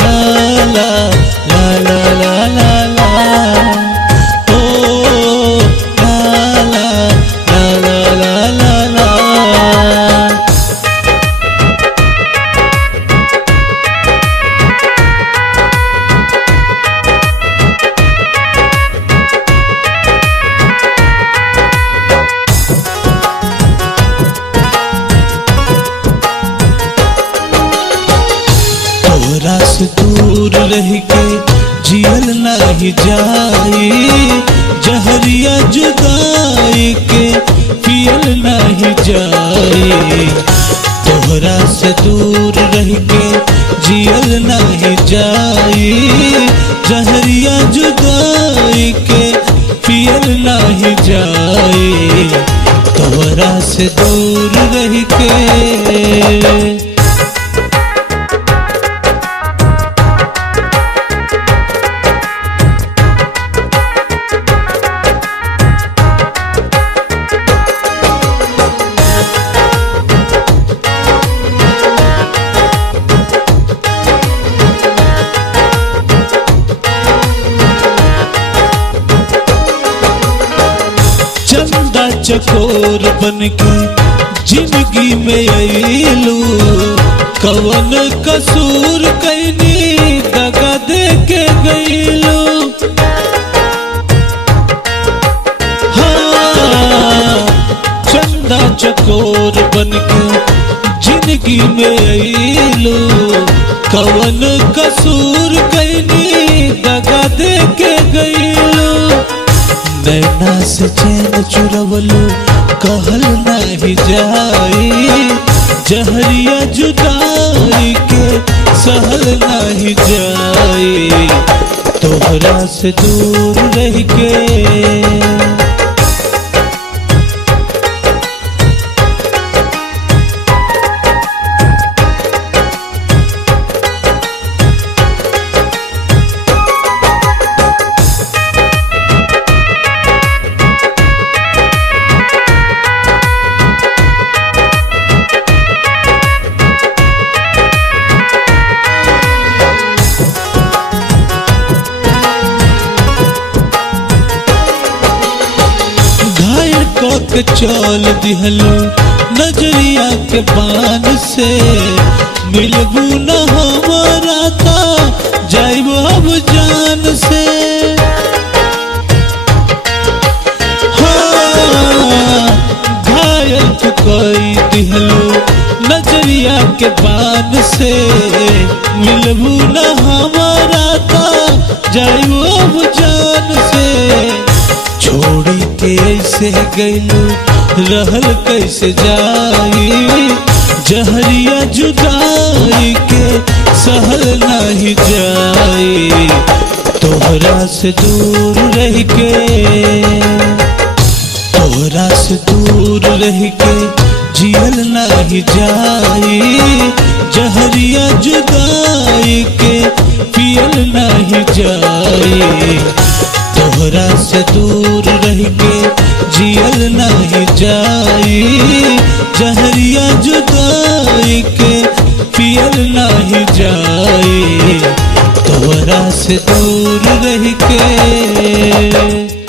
ला ला ला ला ला ला, ओ ला ला ला ला ला ला ला। तोरा से दूर रह के जियल नहीं जाई, जहरिया जुदाई के पियल नहीं जाई। तोरा से दूर रह के जियल नहीं जाई, जहरिया जुदाई के पियल नहीं जाई। तोरा से दूर रह के चंदा चकोर बनके जिंदगी में अइलू, कवन कसूर कैनी दगा दे के गइलू। हाँ, चंदा चकोर बनके जिंदगी में अइलू, कवन कसूर कैनी दगा दे के गइलू। नैना से चैन चुरवलू कहल नहीं जाई, जहरिया जुदाई के सहल नहीं जाई। तोहरा से दूर रह के के चल दिहलो नजरिया के बान से, मिलबू न हमारा ता जाइब अब जान से। हाँ, घायल तो कोई दिहलो नजरिया के बान से, मिलबू न हमारा ता जाइब अब जान से। छोड़ी के ऐसे गइलू रहल कैसे जाई, जहरिया जुदाई के सहल नहीं जाई। तोहरा से दूर रह के, तोहरा से दूर रह के जियल नहीं जाई, जहरिया जुदाई के पियल नहीं जाई। तोहरा से दूर रह के जियल नहीं जाई, जहरिया जुदाई के पियल नहीं जाई। तोहरा से दूर रह के